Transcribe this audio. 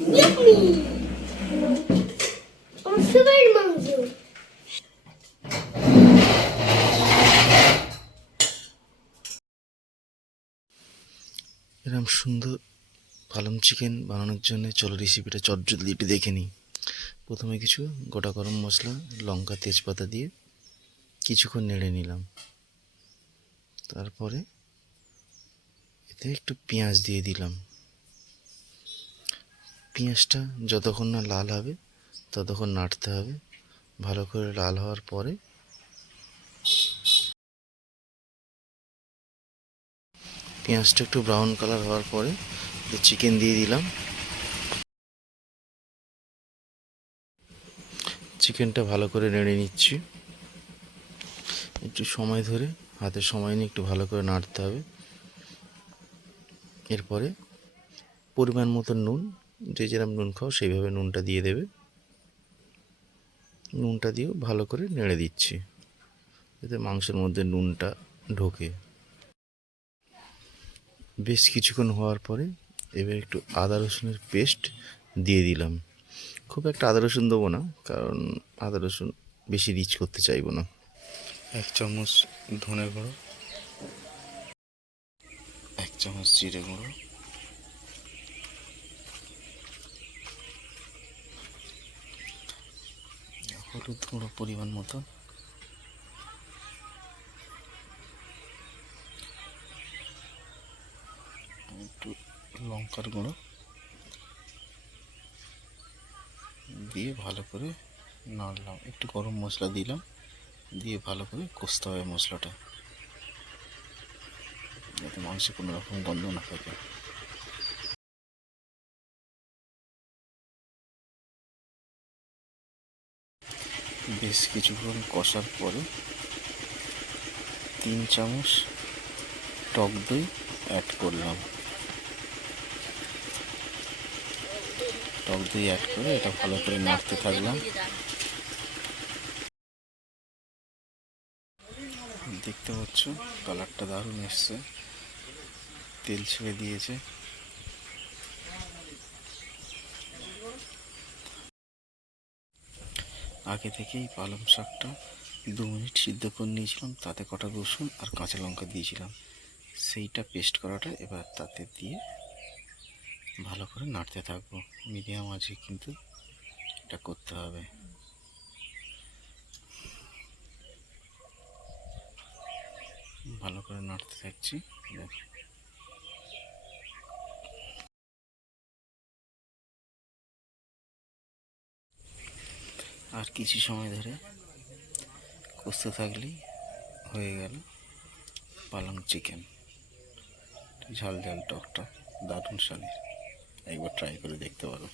Yummy! আমার favourite মাংস। এরকম সুন্দর পালং চিকেন বানানোর জন্য চলো রেসিপিটা চটজলদি একটু দেখে নিই। প্রথমে কিছু গোটা গরম মশলা, লঙ্কা, তেজপাতা দিয়ে কিছুক্ষণ নেড়ে নিলাম। তারপরে এতে একটু পেঁয়াজ দিয়ে দিলাম। পেঁয়াজটা যতক্ষণ না লাল হবে ততক্ষণ নাড়তে হবে। ভালো করে লাল হওয়ার পরে পেঁয়াজটা একটু ব্রাউন কালার হওয়ার পরে চিকেন দিয়ে দিলাম। চিকেনটা ভালো করে নেড়ে নিচ্ছি। একটু সময় ধরে, হাতে সময় নিয়ে একটু ভালো করে নাড়তে হবে। এরপরে পরিমাণ মতো নুন, যে যেরকম নুন খাও সেইভাবে নুনটা দিয়ে দেবে। নুনটা দিয়েও ভালো করে নেড়ে দিচ্ছি যাতে মাংসের মধ্যে নুনটা ঢোকে। বেশ কিছুক্ষণ হওয়ার পরে এবার একটু আদা রসুনের পেস্ট দিয়ে দিলাম। খুব একটা আদা রসুন দেবো না, কারণ আদা রসুন বেশি রিচ করতে চাইবো না। 1 চামচ ধনে গুঁড়ো, 1 চামচ জিরে গুঁড়ো, হলুদ গুঁড়ো পরিমাণ মতো, একটু লঙ্কার গুঁড়ো দিয়ে ভালো করে নাড়লাম। একটু গরম মশলা দিলাম, দিয়ে ভালো করে কষতে হবে মশলাটা, যাতে মাংসে কোনো রকম গন্ধ না থাকে। বেশ কিছুক্ষণ কষার পরে 3 চামচ টক দই অ্যাড করলাম। টক দই অ্যাড করে এটা ভালো করে নাড়তে থাকলাম। দেখতে পাচ্ছ কালারটা দারুণ এসছে, তেল ছেড়ে দিয়েছে। আগে থেকেই পালং শাকটা 2 মিনিট সিদ্ধ করে নিয়েছিলাম, তাতে কটা রসুন আর কাঁচা লঙ্কা দিয়েছিলাম। সেইটা পেস্ট করাটা এবার তাতে দিয়ে ভালো করে নাড়তে থাকবো। মিডিয়াম আঁচে কিন্তু এটা করতে হবে। ভালো করে নাড়তে থাকছি। আর কিছু সময় ধরে কষতে থাকলেই হয়ে গেল পালং চিকেন। ঝাল ঝাল টক টক দারুণ স্বাদের। একবার ট্রাই করে দেখতে পারো।